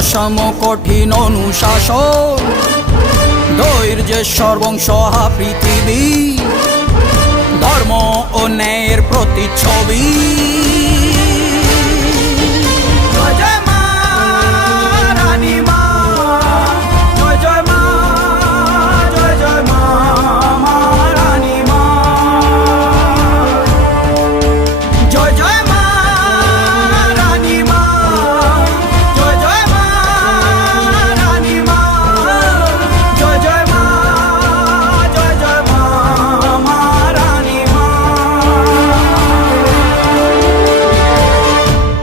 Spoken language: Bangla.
সাম কঠিন অনুশাসন, ধৈর্যেশ্বর বংশহা পৃথিবী, ধর্ম ও ন্যায়ের প্রতিচ্ছবি।